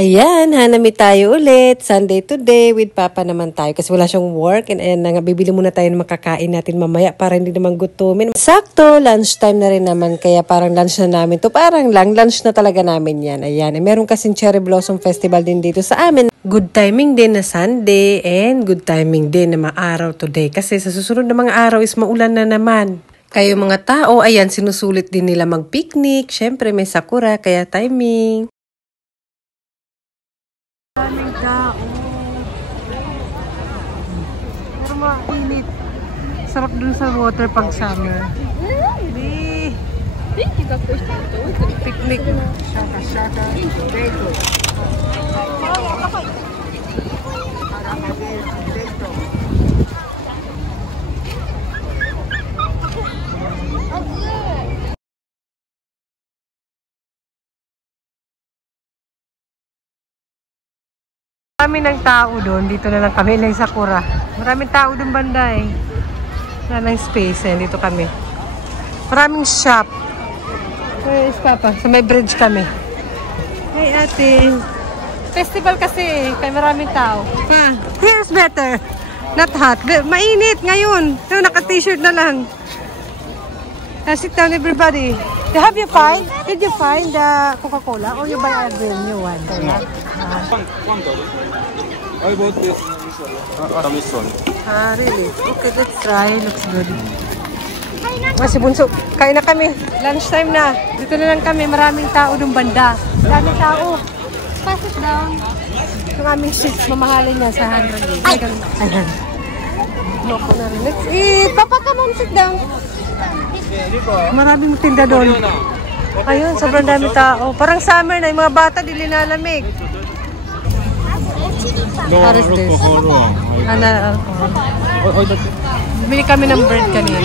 Ayan, hanami tayo ulit. Sunday today with Papa naman tayo kasi wala siyang work. And ayan na nga, bibili muna tayo ng makakain natin mamaya para hindi naman gutumin. Sakto, lunchtime na rin naman. Kaya parang lunch na namin to. Parang lang, lunch na talaga namin yan. Ayan, meron kasing Cherry Blossom Festival din dito sa amin. Good timing din na Sunday and good timing din na maaraw today. Kasi sa susunod na mga araw is maulan na naman. Kayo mga tao, ayan, sinusulit din nila mag-picnic. Syempre may sakura, kaya timing. Daming tao. Pero mainit. Sarap dun sa water pag summer. Picnic. Shaka. Marami ng tao doon. Dito na lang kami lang Sakura. Maraming tao doon banda eh. Wala ng space eh. Dito kami. Maraming shop. Where is Papa? Sa may bridge kami. Hey ate. Festival kasi eh. Kaya maraming tao. Pa, here's better. Not hot. Mainit ngayon. So, naka-t-shirt na lang. Sit down everybody. Did you find the Coca-Cola or you buy a new one? I bought this. Really? Okay, let's try. Looks good. Si Bunso, kain na kami. Lunchtime na. Dito na lang kami. Maraming tao doon banda. Maraming tao. Pass it down. Yung aming seats, mamahalin niya sa 100. Ayan. Let's eat. Papa, come on, sit down. Maraming tinda doon. Ayun, sobrang dami tao. Parang summer na. Yung mga bata, di linalamig. What is this? Bili kami ng bread kanina.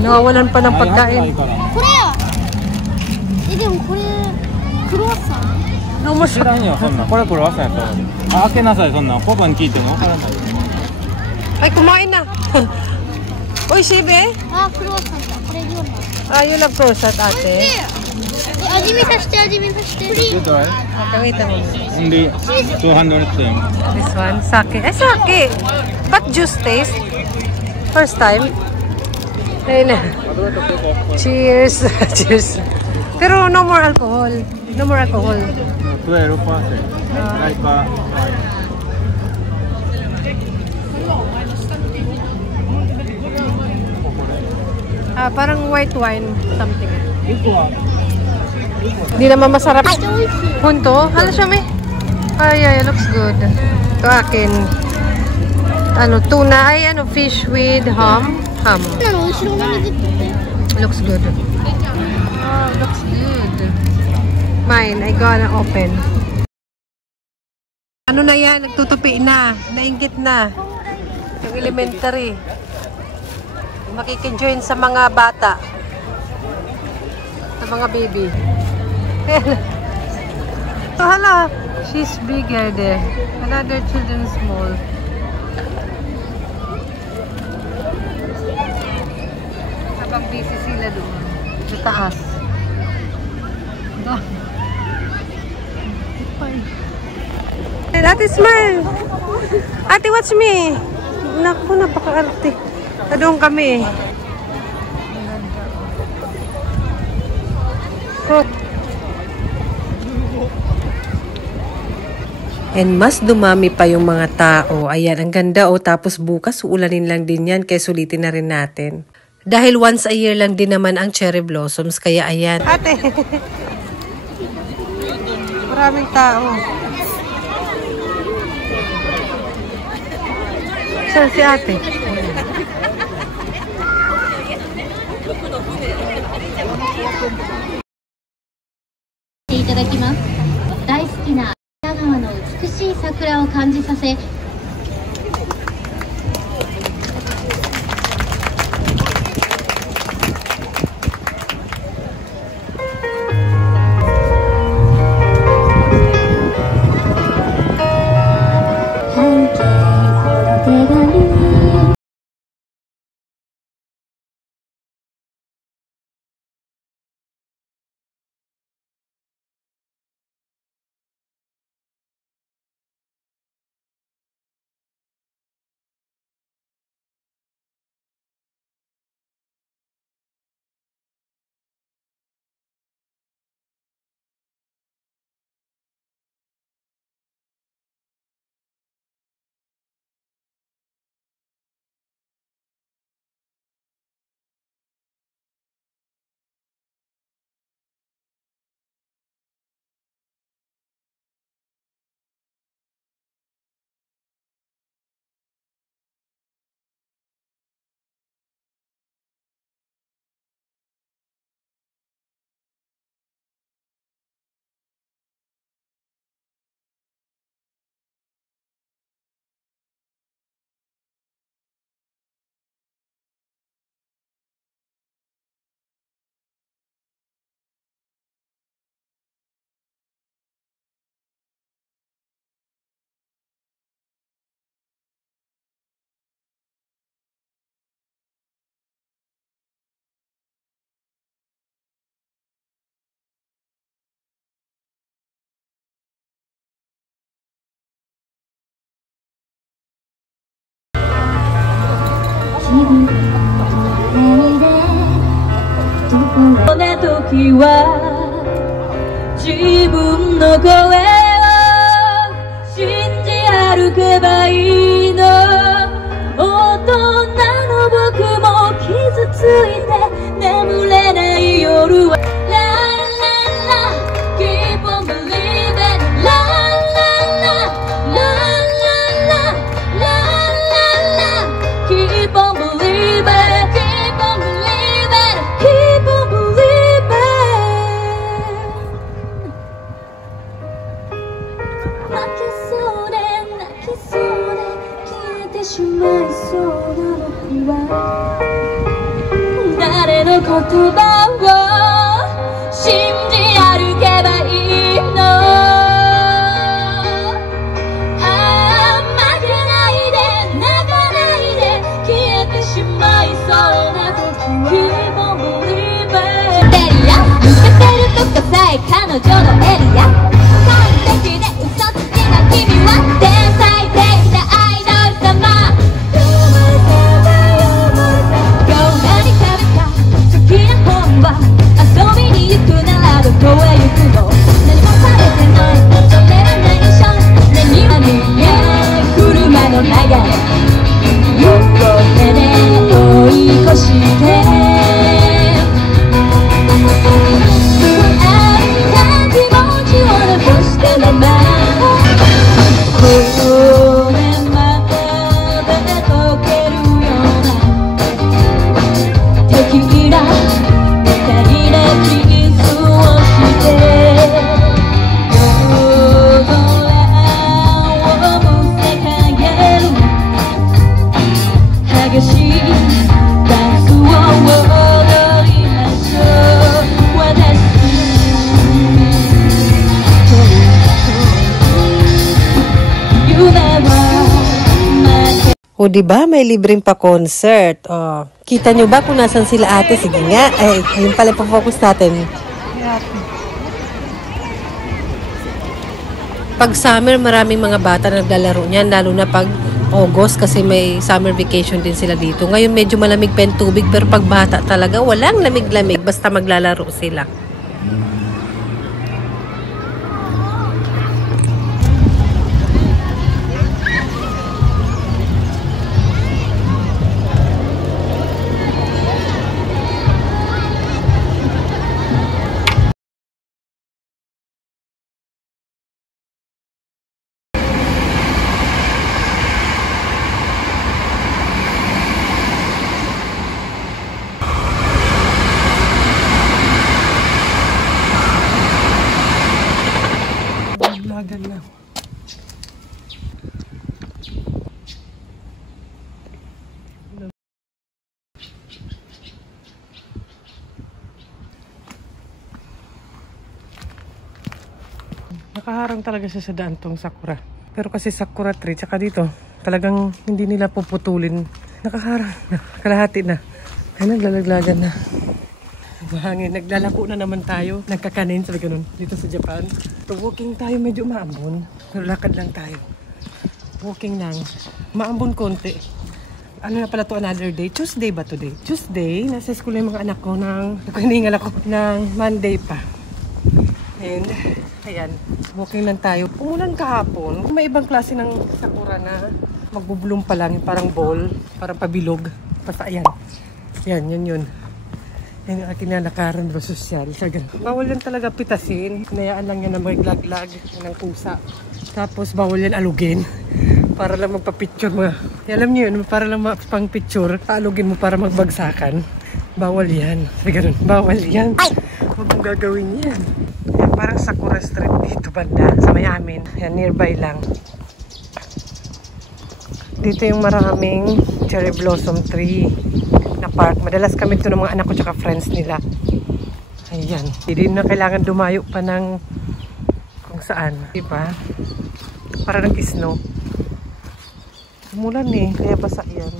Nawawalan pa ng pagkain. Ay, kumain na. Uy, Shibe? You love croissant, ate. Good, right? Okay, wait a minute. Only 200 yen. This one, sake. Ay, sake! But juice taste? First time? Ayun na. Cheers! Cheers! Pero no more alcohol. No more alcohol. 12%. Like parang white wine something. Hindi naman masarap. Punto? Ano siya may? Ay, looks good. Ito akin. Tuna ay fish with ham. Looks good. Oh, looks good. Mine, I gonna open. Ano na yan? Nagtutupi na. Nainggit na. Yung elementary. Makikin-join sa mga bata. Sa mga baby. So, hala. She's bigger there. Another children's mall. Habang busy sila doon. Sa taas. Ate, smile! Ate, watch me! Naku, napaka-arte. Doon kami. And mas dumami pa yung mga tao. Ayan, ang ganda tapos bukas uulanin lang din yan. Kaya sulitin na rin natin. Dahil once a year lang din naman ang cherry blossoms. Kaya ayan. Ate! Maraming tao. Saan si ate? こんな時は自分の声を信じ歩けばいいの。大人の僕も傷ついて眠れない夜はKeep on believing, la la la, la la la, la la la. Keep on believing, keep on believing, keep on believing. 泣きそうで泣きそうで消えてしまいそうな僕は誰の言葉を信じ歩けばいいの。ああ負けないで泣かないで消えてしまいそうな時は Keep on believing。 知ってるよ抜けてるとかさえ彼女のエリア完璧で嘘つきな君は天才的なアイドル様。今日何食べた好きな本は遊びに行くならどこへ行くの。何もされてないそれは内緒。何は見え車の中で横手で追い越して不安な気持ちを残したままこれまで溶けるようなテキーラみたいなキスをして夜空をむせかげる激しいダンスを踊りましょう。私と夢は負け。O, diba? May libreng pa-concert. O, kita nyo ba kung nasan sila ate? Sige nga. Ay, ayun pala pa-focus natin. Pag summer, maraming mga bata naglalaro niyan. Lalo na pag August kasi may summer vacation din sila dito. Ngayon medyo malamig pa yung tubig. Pero pag bata talaga, walang lamig-lamig. Basta maglalaro sila. Na. Nakaharang talaga siya sa daan tong sakura. Pero kasi sakura tree, tsaka dito, talagang hindi nila puputulin. Nakaharang na, kalahati na. Ay, naglalaglagan na. Mahangin, naglalako na naman tayo. Nagkakanin, sabi ganun, dito sa Japan. So, walking tayo, medyo maambon. Pero lakad lang tayo. Walking lang. Maambon konti. Ano na pala to, another day? Tuesday ba today? Tuesday, nasa school yung mga anak ko ng, nagkaningal ako ng Monday pa. And, ayan, walking lang tayo. Umulan kahapon. May ibang klase ng sakura na magbubulong pa lang, parang ball, parang pabilog. Basta ayan. Yan, yun. Yan yung aking nalakaran ba sosyal. Bawal yan talaga pitasin. Hinayaan lang yan na maglaglag ng pusa. Tapos bawal yan alugin. Para lang magpa-picture mo. Alam niyo yun, para lang pang picture, alugin mo para magbagsakan. Bawal yan. Bawal yan. Huwag mong gagawin yan. Yan, parang Sakura Street dito banda. Sa may amin. Yan, nearby lang. Dito yung maraming cherry blossom tree na park. Madalas kami ito ng mga anak ko tsaka friends nila. Ayan. Hindi na kailangan dumayo pa ng kung saan. Diba? Para nag-snow. Umulan eh. Kaya basa yan.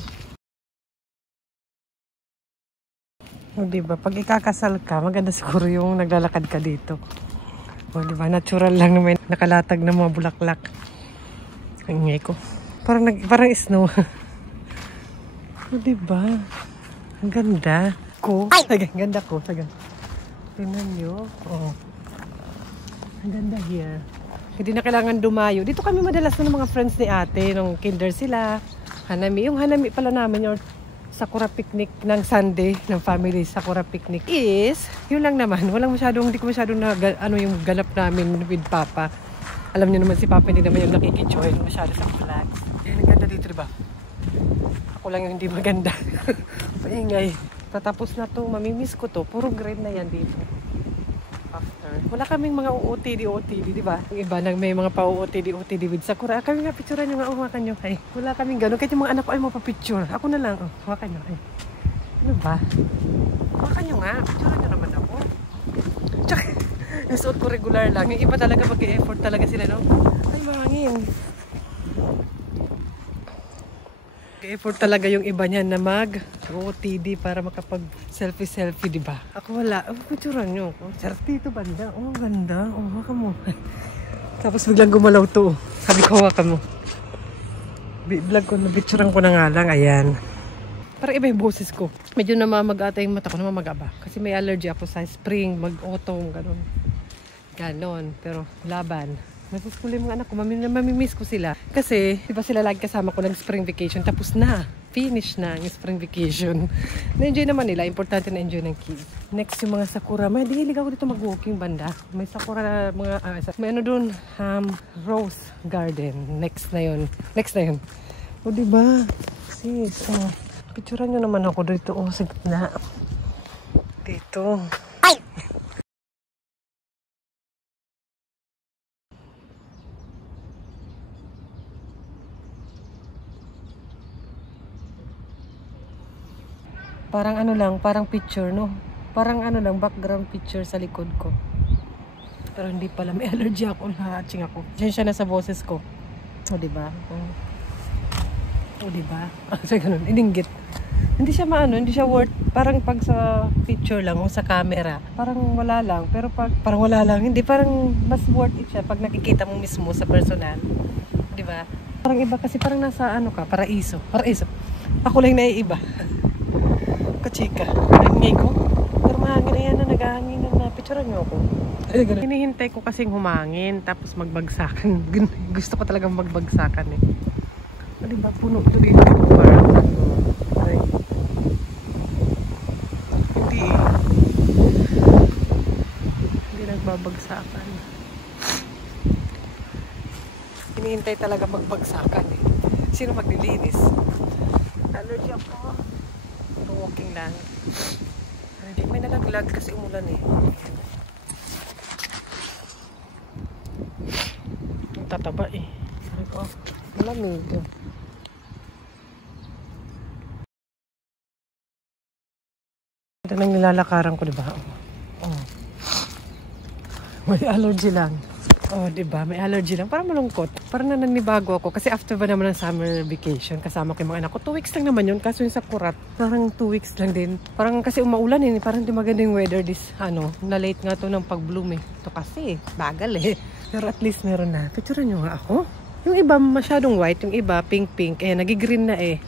O diba? Pag ikakasal ka, maganda siguro yung naglalakad ka dito. O diba? Natural lang naman. Nakalatag ng mga bulaklak. Ang ingay ko. Parang snow. O diba? Ang ganda. ko. Sagan, ganda ko. Sagan. Tingnan nyo. Oh. Ang ganda here. Hindi na kailangan dumayo. Dito kami madalas ng mga friends ni ate. Nung kinder sila. Hanami. Yung hanami pala namin, yung Sakura picnic ng Sunday ng family. Sakura picnic is, yun lang naman. Walang masyadong, hindi ko masyadong na, yung ganap namin with Papa. Alam niyo naman si Papa, hindi naman yung nakikijoin masyado sa vlogs. Ang ganda dito, diba? Ako lang yung hindi maganda. Paingay. Tatapos na to, mamimiss ko to. Puro grade na yan dito. After. Wala kaming mga OOTD, di ba? Yung iba nang may mga pa-OOTD with Sakura. Kami nga, picturean nyo nga, hawakan nyo. Ay, wala kaming gano'n. Kahit yung mga anak ko ay mapapicture. Ako na lang, hawakan nyo. Ay. Ano ba? Hawakan nyo nga, picturean nyo naman ako. Tsaka, nasuot ko regular lang. Yung iba talaga mag-e-effort talaga sila, no? Ay, mahangin. Effort talaga yung iba niyan na mag-OOTD para makapag-selfie, di ba? Ako wala. Picturean nyo ako. Sarap dito, banda. Oh, ganda. Oh, hawakan mo. Tapos biglang gumalaw to. Sabi ko, hawakan mo. Vlog ko, nabicturean ko na nga lang. Ayan. Parang iba yung boses ko. Medyo namamag-ata yung mata ko. Namamagaba. Kasi may allergy ako sa spring, mag-autumn, gano'n. Ganon. Pero laban. Nasa school yung mga anak ko, mamimiss ko sila. Kasi, di ba sila lagi kasama ko ng spring vacation, tapos na, finish na yung spring vacation. Na-enjoy naman nila, importante na enjoy ng kids. Next yung mga sakura, may hilig ako dito mag-walking banda. May sakura na mga, may ano dun, rose garden. Next na yun. O di ba? Sis, picturean nyo naman ako dito, sa gitna. Dito. Parang ano lang, parang picture, no? Parang ano lang, background picture sa likod ko. Pero hindi pala, may allergy ako, na-hatching ako. Diyan siya na sa boses ko. O, diba? O, diba? Sa ganun, ininggit. Hindi siya maano, hindi siya worth, parang pag sa picture lang, o sa camera, parang wala lang. Pero pag, parang wala lang, hindi, parang mas worth it siya pag nakikita mo mismo sa personal. Diba? Parang iba kasi, parang nasa ano ka, paraiso. Ako lang naiiba. Kachika. Ingay ko. Pero mahangin na yan na naghahangin na picturean nyo ako. Hinihintay ko kasing humangin tapos magbagsakan. Gusto ko talagang magbagsakan eh. O diba puno ito dito yung park. Ay. Hindi nagbabagsakan. Hinihintay talaga magbagsakan eh. Sino maglilinis? Allergy ako. Walking lang. Hindi, may nalaglag kasi umulan eh. Ang tataba eh. Sabi ko, malamig. Ito nang nilalakaran ko, diba? Oh. May allergy lang. Oh, diba? May allergy lang. Parang malungkot. Parang nananibago ako. Kasi after ba naman ng summer vacation, kasama ko yung mga anak ko. 2 weeks lang naman yun. Kaso yung sa Kurat, parang 2 weeks lang din. Parang kasi umaulan eh. Parang di maganda yung weather this, na late nga to ng pag-bloom eh. Ito kasi, bagal eh. Pero at least meron na. Picturean nyo nga ako. Yung iba masyadong white, yung iba pink-pink. Eh, nag-green na eh.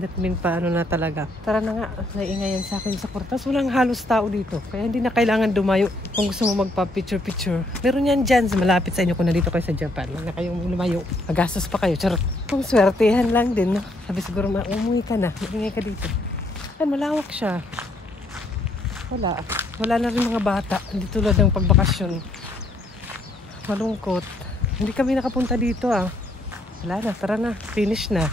That mean paano na talaga. Tara na nga, naiingayan sa akin sa Kurtas. Walang halos tao dito. Kaya hindi na kailangan dumayo kung gusto mo magpa-picture-picture. Meron yan dyan sa malapit sa inyo kung nandito kayo sa Japan. Huwag na kayong lumayo. Magastos pa kayo. Charot. Kung swertehan lang din. No? Sabi siguro, umuwi ka na. Maingay ka dito. Ay, malawak siya. Wala na rin mga bata. Hindi tulad ng pagbakasyon. Malungkot. Hindi kami nakapunta dito Wala na. Tara na. Finish na.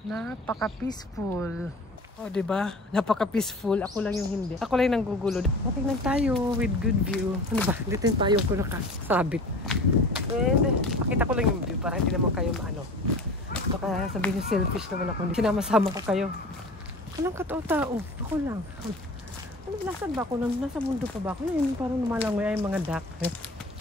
Napaka-peaceful. O, diba? Napaka-peaceful. Ako lang yung hindi. Ako lang nanggugulo. Tingnan tayo with good view. Ano ba? Dito yung payong ko nakasabit. And, pakita ko lang yung view para hindi naman kayo maano. Baka sabihin nyo selfish naman ako. Sinama-sama ko kayo. Walang katao-tao. Ako lang. Ano, lasan ba ako? Nasa mundo pa ba ako? Yun, parang lumalangoy ay mga duck.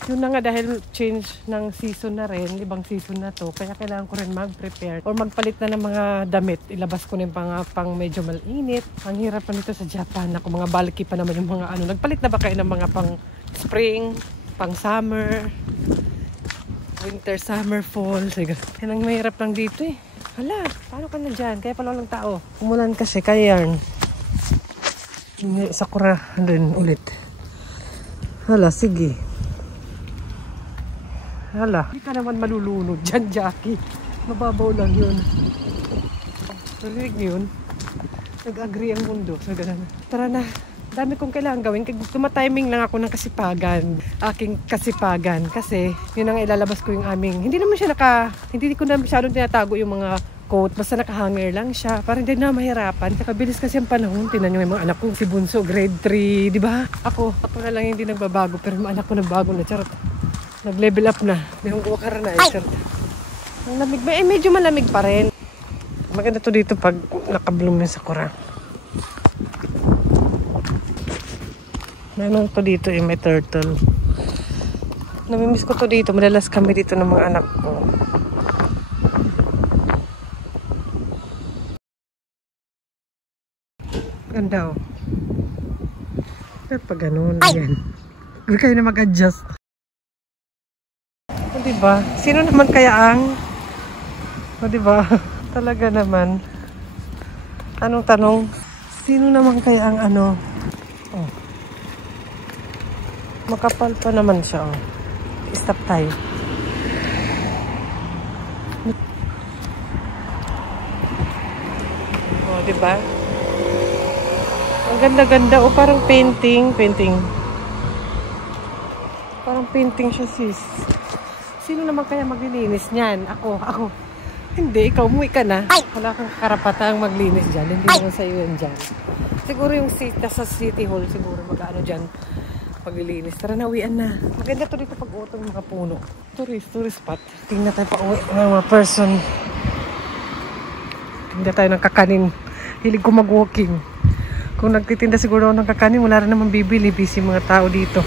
Yun na nga dahil change ng season na rin, ibang season na to, kaya kailangan ko rin mag-prepare or magpalit na ng mga damit. Ilabas ko na yung pang medyo malinit. Ang hirap pa nito sa Japan. Ako mga balki pa naman yung mga Nagpalit na ba kayo ng mga pang spring, pang summer, winter, summer, fall? Yan ang mahirap lang dito eh. Hala, paano ka na dyan? Kaya pala walang tao. Umulan kasi, kaya yarn. Sakura rin ulit. Hala, sige. Hala. Hindi ka naman malulunod dyan, Jackie. Mababaw lang yun. Narinig niyo yun? Nag-agree ang mundo. So, ganun. Tara na. Dami kong kailangan gawin. Tumatiming lang ako ng kasipagan. Aking kasipagan. Kasi, yun ang ilalabas ko yung aming. Hindi ko na masyadong tinatago yung mga coat. Basta nakahanger lang siya. Parang hindi na mahirapan. Saka bilis kasi ang panahon. Tinan nyo yung mga anak ko. Si Bunso, grade 3. Di ba? Ako na lang hindi nagbabago. Pero yung anak ko nagbago na. Charot. Nag-level up na. Yung wakar na. Charot. Ang lamig. Medyo malamig pa rin. Maganda to dito pag naka-bloom yung sakura. Meron to dito may turtle. Namimiss ko to dito. Madalas kami dito ng mga anak ko. Ganda oh. Pero pag ganun, yan. Huwag kayo na mag-adjust. O diba? Sino naman kaya ang... O diba? Talaga naman. Anong tanong? Sino naman kaya ang ano? Oh. Makapal pa naman siya. Oh. Stop tayo. Oh, diba? Ang ganda-ganda. Oh, parang painting. Parang painting siya, sis. Sino naman kaya maglilinis niyan? Ako. Hindi, ikaw umuwi ka na. Wala kang karapatang maglinis dyan. Hindi naman sa'yo yan dyan. Siguro yung nasa City Hall, siguro mag-ano dyan. Paglilinis. Tara na, uwian na. Maganda to dito pag utong mga puno. Tourist spot. Tingnan tayo pa uwi ng mga person. Tingnan tayo ng kakanin. Hilig ko mag-walking. Kung nagtitinda siguro ng kakanin, wala rin naman bibili. Busy mga tao dito.